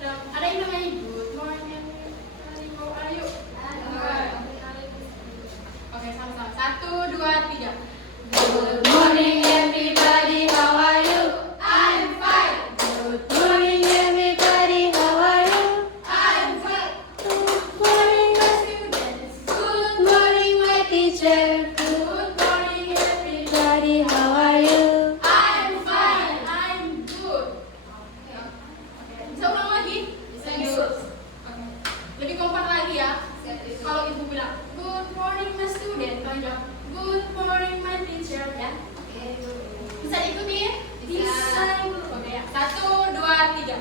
Ada yang namanya good morning. How are you? Oke, sama-sama. 1, 2, 3. Good morning everybody, how are you? I'm fine. Good morning everybody, how are you? I'm fine. Good morning my students. Good morning my teacher. Good morning everybody, how are you? I'm fine. I'm good. Bisa ulang lagi? Bisa. Oke. Lebih kompak lagi ya. Kalau ibu bilang good morning my student, kalian bilang good morning my teacher ya. Bisa ikutin? Bisa. Oke ya. 1, 2, 3.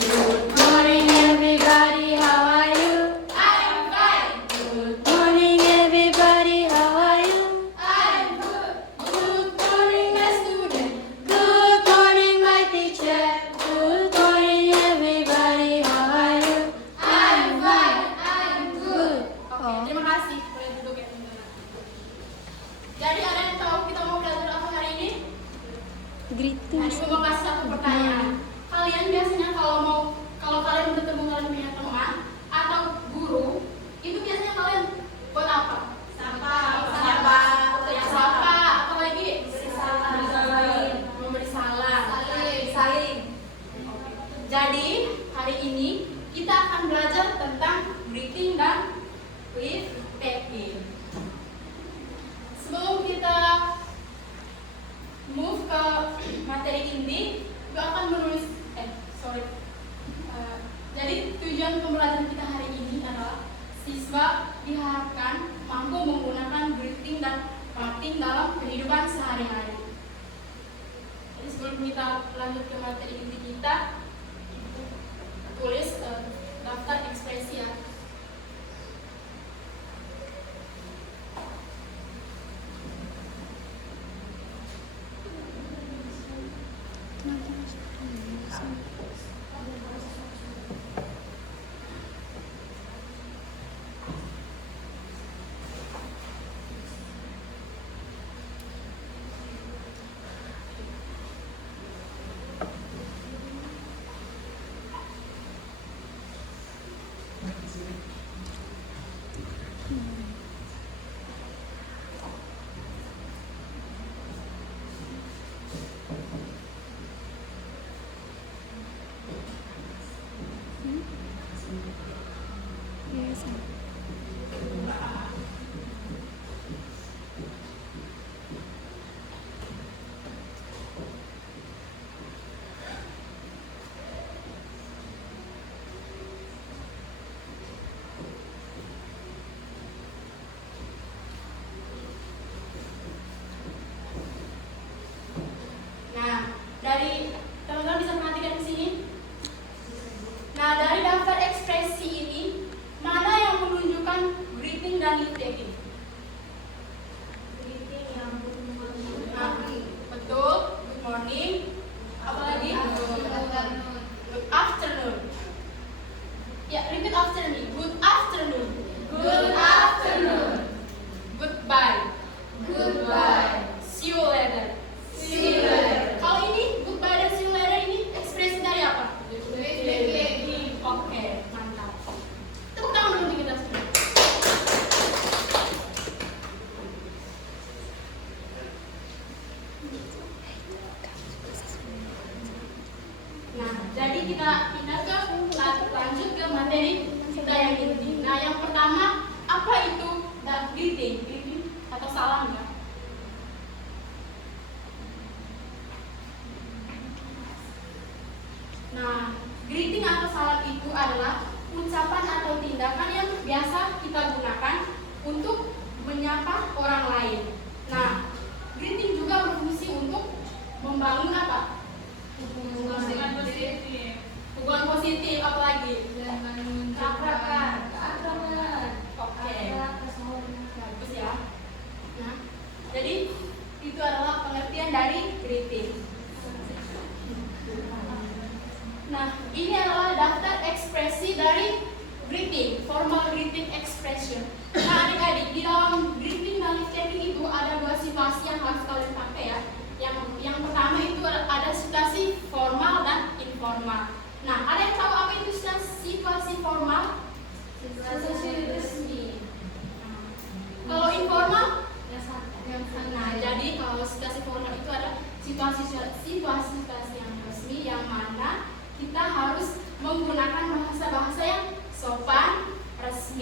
Good morning everybody, how are you? I'm fine. Good morning everybody, how are you? I'm good. Good morning my student. Good morning my teacher. Good morning everybody, how are you? I'm fine. I'm good. Oke, terima kasih. Boleh duduk ya teman-teman. Jadi ada yang tahu kita mau belajar apa hari ini? Nah, ibu mau kasih satu pertanyaan. Kalian biasanya kalau kalian bertemu kalian punya teman atau guru, itu biasanya kalian buat apa? Sapa. Ya, sapa. Apa lagi? Memberi salam. Saling. Jadi hari ini kita akan belajar tentang greeting dan with packing. Sebelum kita move ke materi inti, kita akan menulis jadi tujuan pembelajaran kita hari ini adalah siswa diharapkan mampu menggunakan greeting dan packing dalam kehidupan sehari-hari. Jadi sebelum kita lanjut ke materi inti kita, tulis daftar ekspresi ya. Dari teman-teman bisa perhatikan di sini. Nah, dari daftar ekspresi ini, mana yang menunjukkan greeting dan leave taking? Greeting yang betul. Good morning. Apalagi? Good afternoon. Ya, repeat after me. Good afternoon. Good afternoon. Goodbye. Goodbye. See you later. See you later. Kalau ini goodbye dan see you later ini ekspresi dari apa? Oke, mantap. Tepuk tangan dulu kita semua. Nah, jadi kita pindah ke lanjut ke materi kita yang inti. Nah, yang pertama apa itu greeting? Greeting atau salam ya? Nah, greeting atau salam itu adalah ucapan atau tindakan yang biasa kita gunakan untuk menyapa orang lain. Nah, greeting juga berfungsi untuk membangun apa? Hubungan positif. Hubungan positif, apa lagi? Keakraban. Oke. Bagus ya. Nah, jadi itu adalah pengertian dari greeting. Nah, ini adalah daftar ekspresi dari greeting, formal greeting expression. Nah, adik-adik, di dalam greeting dan leave taking itu ada dua situasi yang harus kalian pakai ya. Yang pertama itu ada situasi formal dan informal. Nah, ada yang tahu apa itu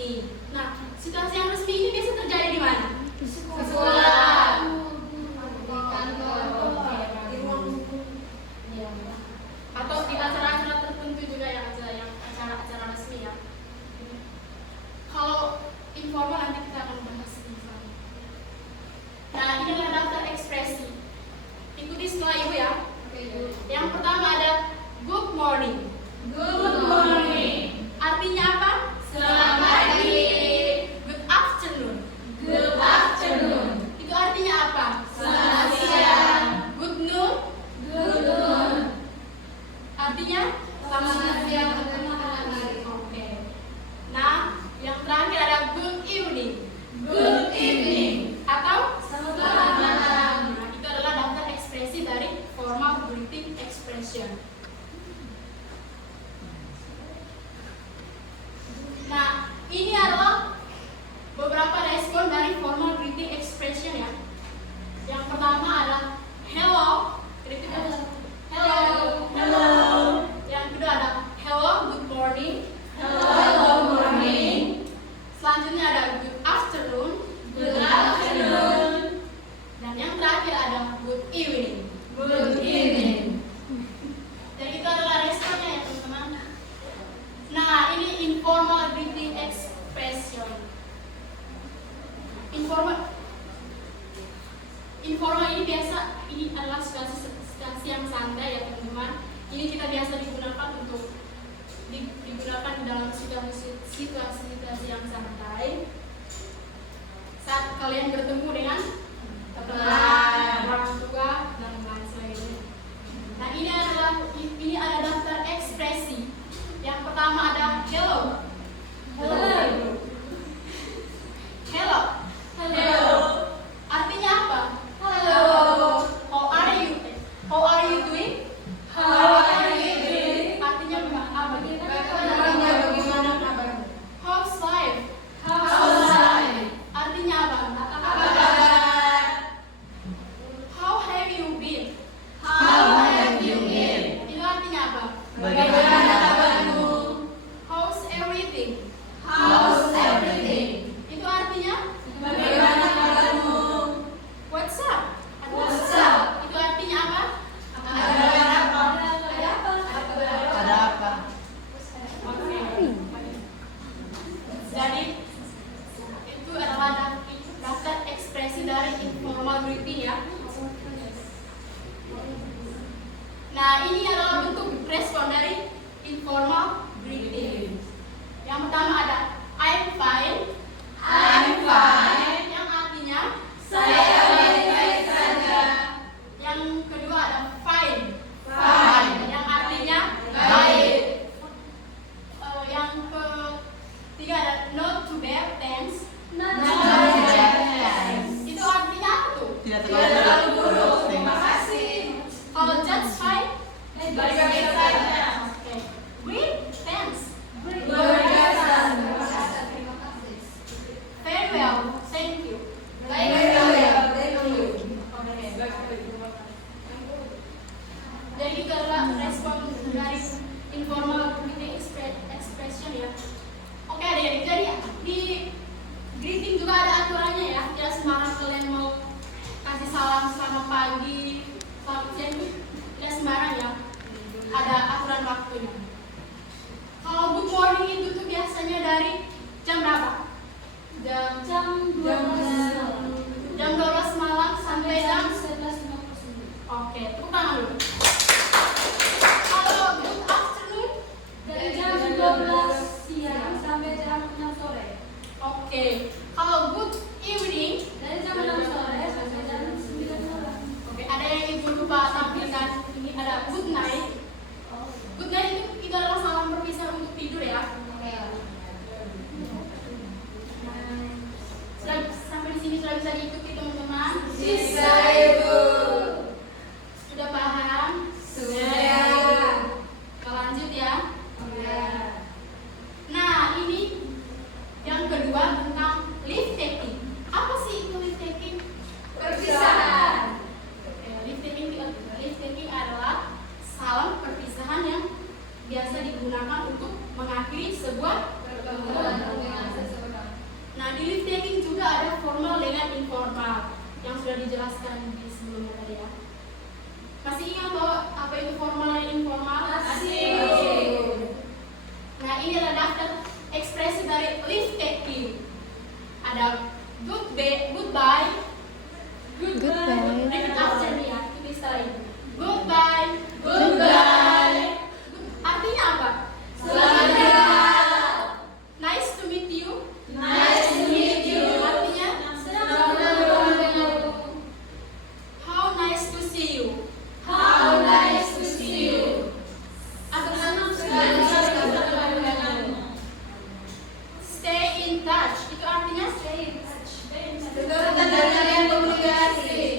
resmi. Nah, situasi yang resmi ini biasa terjadi di mana? Sekolah. Di kantor. Di ruang guru. Ya. Atau di acara-acara tertentu juga yang acara-acara resmi ya. Kalau informal nanti kita akan bahas informal. Nah, ini adalah daftar ekspresi. Ikuti setelah ibu ya. Yang pertama ada good morning. Good morning. Artinya apa? Selamat pagi. Good afternoon. Good afternoon. Itu artinya apa? Selamat siang. Good noon. Good noon. Artinya Selamat siang. Oke. Nah, yang terakhir ada good evening. Good evening. Atau Selamat malam. Nah, itu adalah daftar ekspresi dari formal greeting expression. Nah, ini adalah beberapa respon dari formal greeting expression ya. Yang pertama ada hello. Hello. Hello. Yang kedua ada hello, good morning. Hello, morning. Selanjutnya ada good afternoon. Good afternoon. Dan yang terakhir ada good evening. Good evening. Dan itu adalah responnya ya teman-teman. Nah, ini informal greeting expression. Informal ini biasa, ini adalah situasi yang santai ya teman-teman. Ini kita biasa digunakan untuk digunakan di dalam situasi yang santai. Saat kalian bertemu dengan teman, orang tua dan lain sebagainya. Nah, ini ada daftar ekspresi. Yang pertama ada hello. Hello. Hello. Hello. Artinya apa? Hello. How are you? How are you doing? How are you doing? Artinya apa? Bagaimana kabarmu? How's life? How's life? Artinya apa? Apa kabar? How have you been? How have you been? Itu artinya apa? Bagaimana kabarmu? How's everything? How's everything? Itu artinya Bagaimana kabarmu? what's up? What's up? Itu artinya apa? Ada apa? Ada apa? Oke. Jadi itu adalah daftar ekspresi dari informal greeting ya. Nah, ini adalah bentuk respon dari informal greeting. Yang pertama ada I'm fine. I'm fine. Yang artinya Saya baik-baik saja. Yang kedua ada fine. Fine. Yang artinya Baik. Yang ketiga ada not too bad, thanks. Not bad. Itu artinya apa tuh? Tidak Tidak terlalu buruk. Terima Terima kasih. Kalau just fine, Baik-baik saja. oke. Great, thanks. Luar biasa. Very well, thank you. Very well. Thank you. Jadi itu adalah respon dari informal greeting expression ya. Oke adik-adik, jadi di greeting juga ada aturannya ya. Tidak sembarang kalian mau kasih salam selamat pagi, selamat siang, tidak sembarang ya. Ada aturan waktunya. Kalau good morning itu tuh biasanya dari jam berapa? Jam 12 malam sampai jam 11.59. Oke, tepuk tangan dulu. Kalau good afternoon Dari jam 12 siang sampai jam 6 sore. Oke. Kalau good evening, Dari jam 6 sore sampai jam 9 malam. oke, ada yang ibu lupa tampilkan. Ini ada good night. Good night itu adalah salam perpisahan untuk tidur ya. Sampai di sini sudah bisa diikuti teman-teman. Bisa, Ibu. Sudah paham? Sudah. Kita lanjut ya. Ya. Nah, ini yang kedua tentang leave taking. Apa sih itu leave taking? Perpisahan. Leave taking adalah salam perpisahan yang biasa digunakan untuk mengakhiri sebuah Pertemuan dengan seseorang. Nah, di lift taking juga ada formal dengan informal yang sudah dijelaskan di sebelumnya tadi ya. Masih ingat bahwa apa itu formal dan informal? Masih. Nah, ini adalah daftar ekspresi dari lift taking. Ada goodbye. Repeat after me ya. Itu istilah ini. Goodbye. Artinya apa? Selamat tinggal. Nice to meet you. Artinya Selamat bertemu. how nice to see you. Atau stay in touch. Itu artinya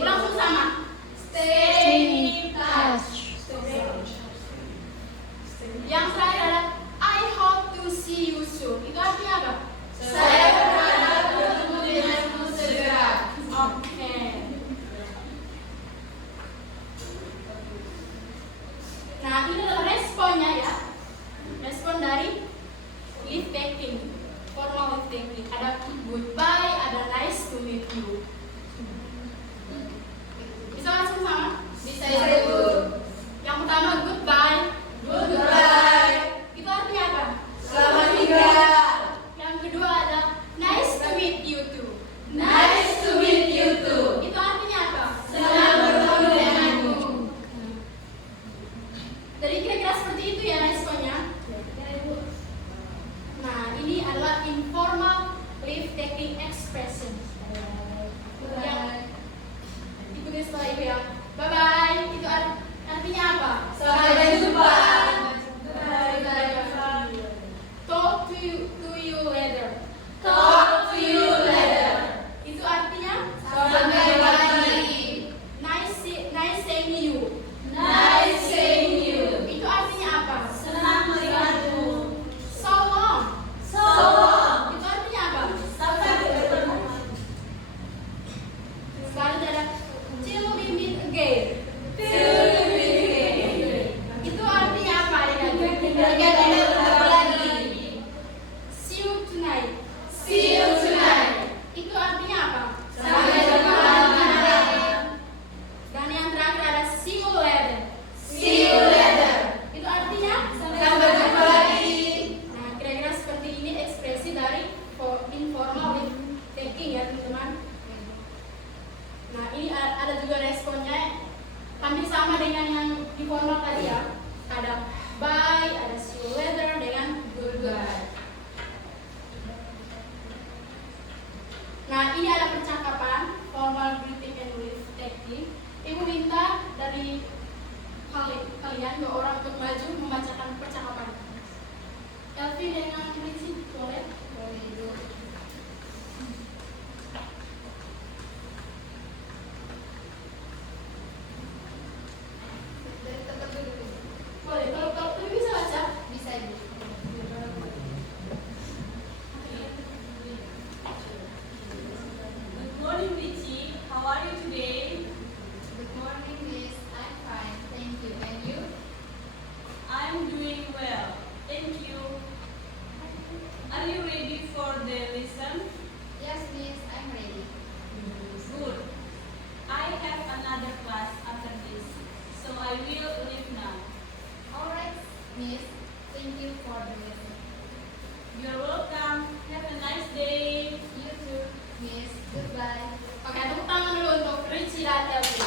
ulang sama. Yang terakhir adalah I hope to see you soon. Itu artinya apa? Saya berharap bertemu denganmu segera. Oke. Nah, ini adalah responnya ya. Respon dari lift taking, formal lift taking. Ada goodbye, ada nice to meet you. Bisa langsung sama? Bisa, Ibu. Yang pertama goodbye. Itu artinya apa? Selamat tinggal. Yang kedua ada nice to meet you too. Itu artinya apa? Senang bertemu denganmu. Jadi kira-kira seperti itu ya responnya. Nah, ini adalah informal lift taking expression. Yang ikuti setelah itu ya. Bye bye. Itu artinya apa? Sampai jumpa. Talk to you later. Itu artinya Sampai lagi. nice seeing you. Itu artinya apa? Senang melihatmu. So long. Itu artinya apa? Sampai bertemu. Sekarang ada till we meet again. Itu artinya apa ya? Hingga kita bertemu lagi. See you tonight. Itu artinya apa? Sampai jumpa lagi. Dan yang terakhir ada see you later. Itu artinya Sampai jumpa lagi. Nah, kira-kira seperti ini ekspresi dari informal lift taking ya teman-teman. Nah, ini ada juga responnya hampir sama dengan yang di formal tadi ya. Ada bye, ada see you later dengan goodbye. Nah, ini ada percakapan formal greeting and lift taking. Ibu minta dari kalian 2 orang untuk maju membacakan percakapan. Elvi dengan Rizky, boleh? Boleh, kalau Ibu bisa baca? Bisa, Ibu. Good morning, Richie. How are you today? Good morning, Miss. I'm fine, thank you. And you? I'm doing well. Thank you. Are you ready for the lesson? Yes, Miss. I'm ready. Good. I have another class after this, so I will leave now. All right, Miss. Thank you for the lesson. You're welcome. Have a nice day. You too, Miss. Goodbye. Oke, tepuk tangan dulu untuk Rizky dan Elvi.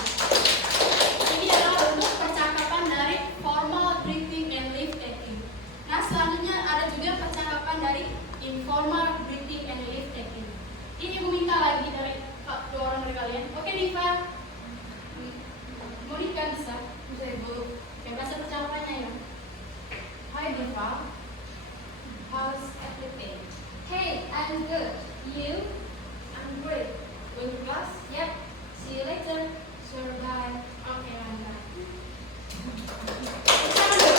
Ini adalah bentuk percakapan dari formal greeting and lift taking. Nah, selanjutnya ada juga percakapan dari informal greeting and lift taking. Ini Ibu minta lagi dari 2 orang dari kalian. Oke, Diva. Monica bisa? Bisa, Ibu. Oke, bahasa percakapannya ya. Hi, Diva. How's everything? Hey, I'm good. You? I'm great. Going to class? Yep. See you later. Sure, bye. Oke, bye. Bersama dulu.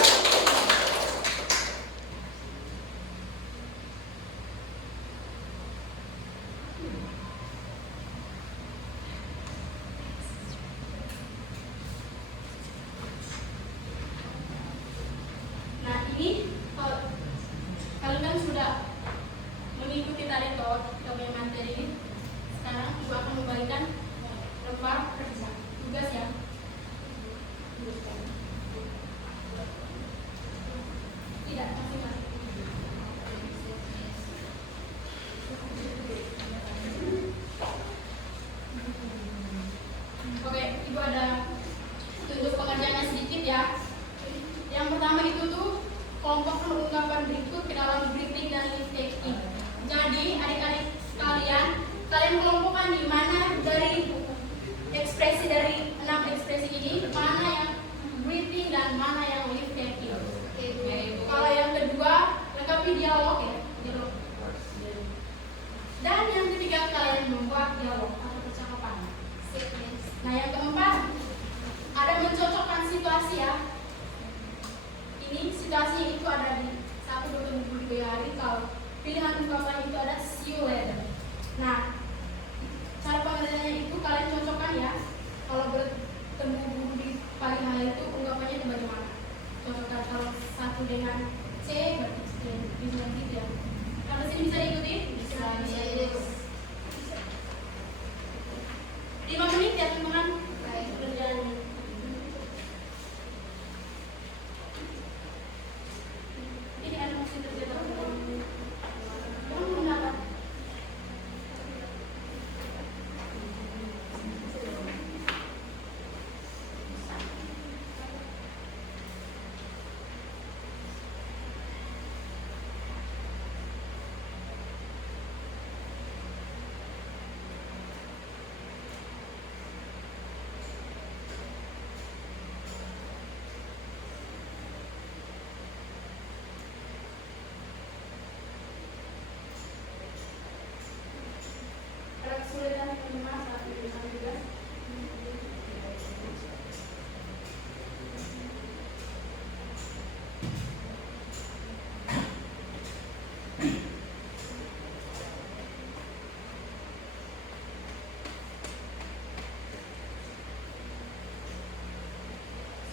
Nah, ini kalian kan sudah mengikuti tadi toh kita punya materi. Sekarang Ibu akan membagikan lembar kerja tugas ya. Tidak, masing-masing. Oke, Ibu ada tunjuk pengerjaannya sedikit ya. Yang pertama itu tuh kelompokkan ungkapan berikut ke dalam greeting dan leave taking. Jadi adik-adik kalian kelompokkan di mana dari ekspresi dari 6 ekspresi ini mana yang greeting dan mana yang leave taking. Kalau yang kedua lengkapi dialog ya, dialog. Dan yang ketiga kalian membuat dialog atau percakapan. Nah yang keempat ada mencocokkan situasi ya. Ini situasi itu ada di satu bertemu di hari. Kalau pilihan ungkapan itu ada see you later. Nah cara pengerjaannya itu kalian cocokkan ya. Kalau bertemu guru di pagi hari itu ungkapannya itu bagaimana? Cocokkan kalau satu dengan C berarti bisa gitu ya. Kalau sini bisa diikuti? Bisa. 5 menit ya teman-teman. Pengerjaannya. Ini ada mesin terjadi. Kamu mendapat. Ada kesulitan teman-teman saat menuliskan tugas?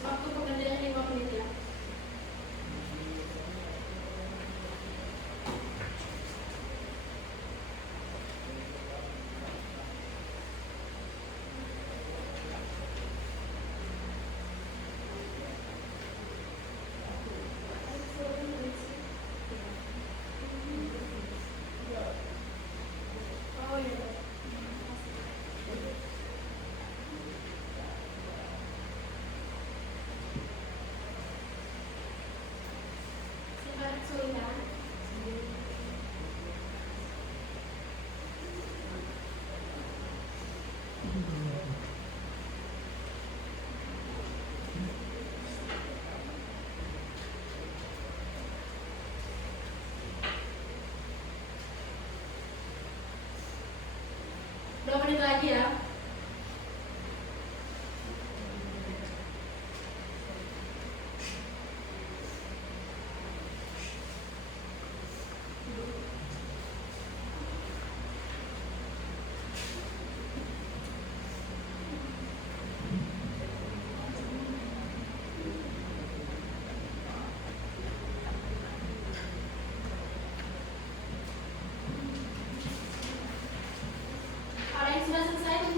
Waktu pengerjaannya 5 menit ya. Oh iya. Siapa kesulitan? Dua menit lagi ya. Ada yang sudah selesai?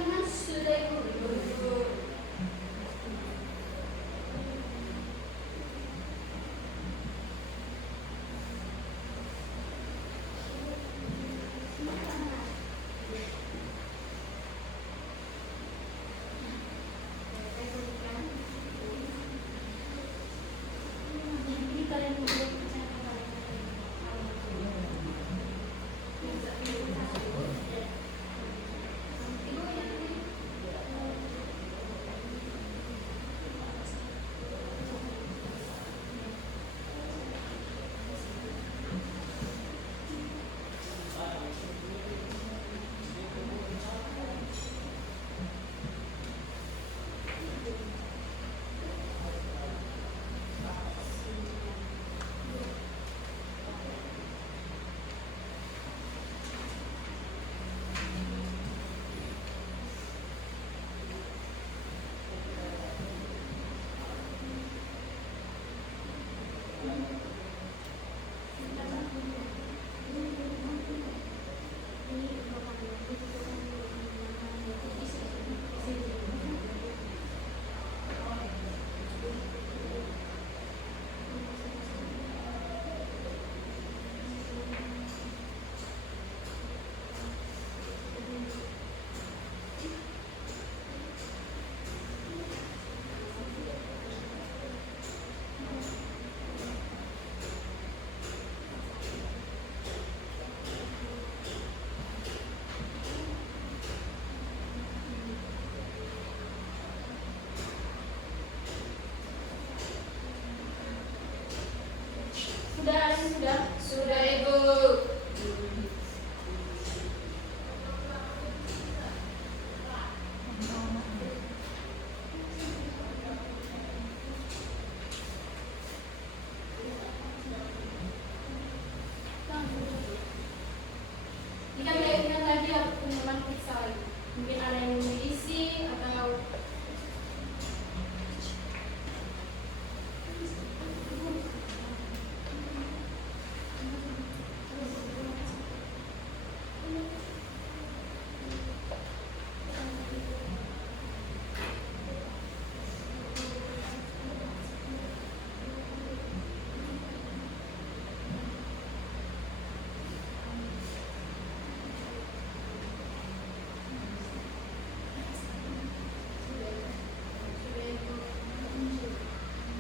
atau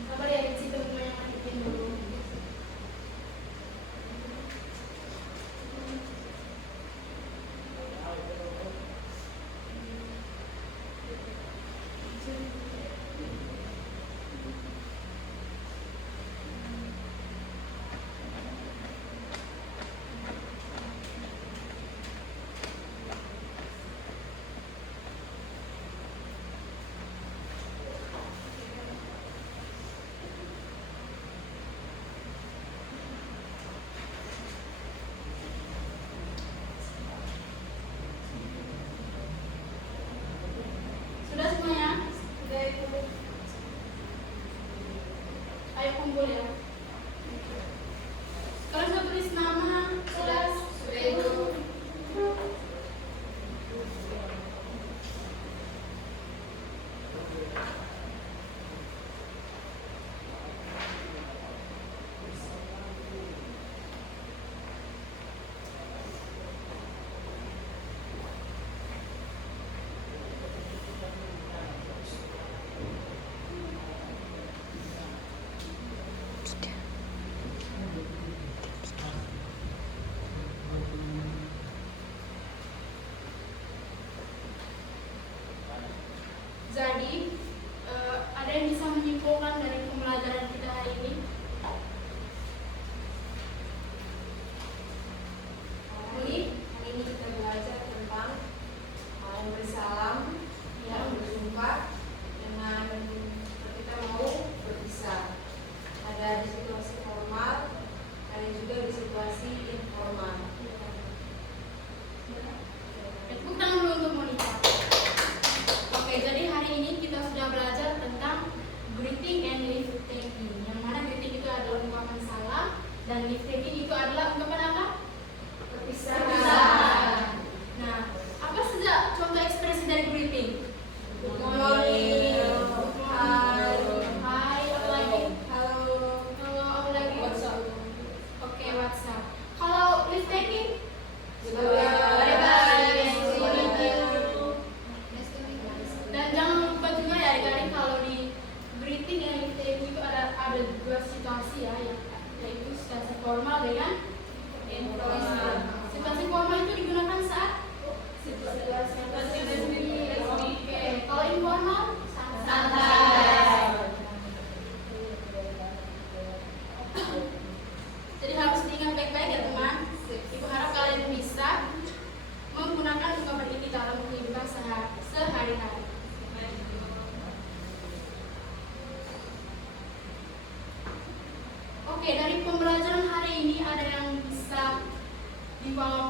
sabar ya di situ yang ngikutin dulu. Sudah semuanya? Sudah ibu. Ayo kumpul ya. Sekarang saya tulis nama. Sudah ibu. Jadi, ada yang bisa menyimpulkan dari pembelajaran kita hari ini? Muli? Hari ini kita belajar tentang yang bersalam, yang berjumpa dengan kita mau berpisah. Ada di situasi formal, ada juga di situasi informal. Tepuk tangan dulu untuk Monica. Oke, jadi hari ini kita sudah belajar tentang greeting and leave taking. Yang mana greeting itu adalah ungkapan salam dan leave taking itu adalah ungkapan apa? Perpisahan. Nah, apa saja contoh ekspresi dari greeting? Good morning. Hai, apa lagi? Halo. Halo, apa lagi? WhatsApp. Oke, WhatsApp. Kalau leave taking? Bye-bye. Thank you. Dan jangan lupa juga ya adik-adik kalau di greeting yang leave taking itu ada dua situasi ya, yaitu situasi formal dengan informal. Situasi formal itu digunakan saat situasi resmi. Oke, kalau informal santai. Jadi harus diingat baik-baik ya teman. Ibu harap kalian bisa menggunakan ungkapan ini dalam kehidupan sehari-hari. Oke, dari pembelajaran hari ini ada yang bisa dipahami